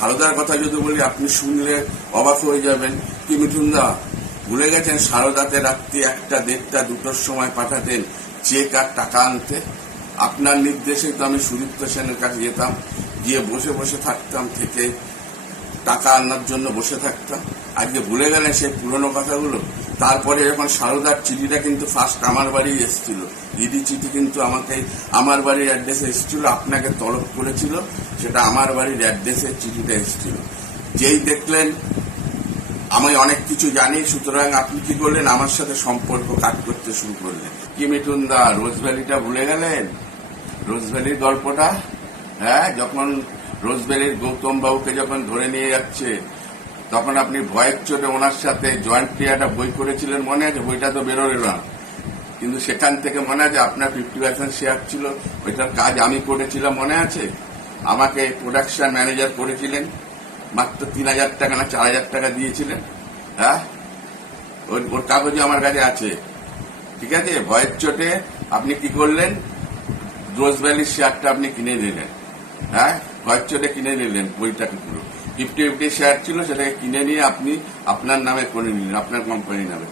সারদার কথা যদি বলি আপনি শুনলে অবাক হয়ে যাবেন। কি মিঠুনদা ভুলে গেছেন সারদাতে রাত্রি 1টা, 1:30, 2টোর সময় পাঠাতেন চেক আর টাকা আনতে? আপনার নির্দেশে তো আমি সুদীপ্ত সেনের কাছে যেতাম, গিয়ে বসে বসে থাকতাম, থেকে টাকা আনার জন্য বসে থাকতাম। আজকে ভুলে গেলেন সেই পুরনো কথাগুলো? তারপরে যখন সারদার চিঠিটা কিন্তু ফার্স্ট আমার বাড়ি এসেছিল, ইডি চিঠি কিন্তু আমাকে আমার বাড়ির অ্যাড্রেসে এসেছিল, আপনাকে তলব করেছিল, সেটা আমার বাড়ির অ্যাড্রেসে চিঠিটা এসেছিল। যেই দেখলেন আমি অনেক কিছু জানি, সুতরাং আপনি কি করলেন, আমার সাথে সম্পর্ক কাট করতে শুরু করলেন। কি মিঠুনদা রোজভ্যালিটা ভুলে গেলেন? রোজভ্যালির গল্পটা, হ্যাঁ, যখন রোজভ্যালির গৌতম বাবুকে যখন ধরে নিয়ে যাচ্ছে তখন আপনি ভয়ের চোটে ওনার সাথে জয়েন্ট ক্রিয়াটা বই করেছিলেন, মনে আছে? বইটা তো বেরোল না, কিন্তু সেখান থেকে মনে আছে আপনার 50% শেয়ার ছিল, ওইটার কাজ আমি করেছিলাম, মনে আছে? আমাকে প্রোডাকশন ম্যানেজার করেছিলেন, মাত্র 3,000 টাকা না 4,000 টাকা দিয়েছিলেন। হ্যাঁ, ওর কাগজে আমার কাছে আছে। ঠিক আছে, ভয়ের চোটে আপনি কি করলেন, রোজভ্যালির শেয়ারটা আপনি কিনে নিলেন। হ্যাঁ, ভয়ের চোটে কিনে নিলেন বইটাকে, পুরো 50-50 শেয়ার ছিল, সেটাকে কিনে নিয়ে আপনি আপনার নামে করে নিলেন, আপনার কোম্পানির নামে।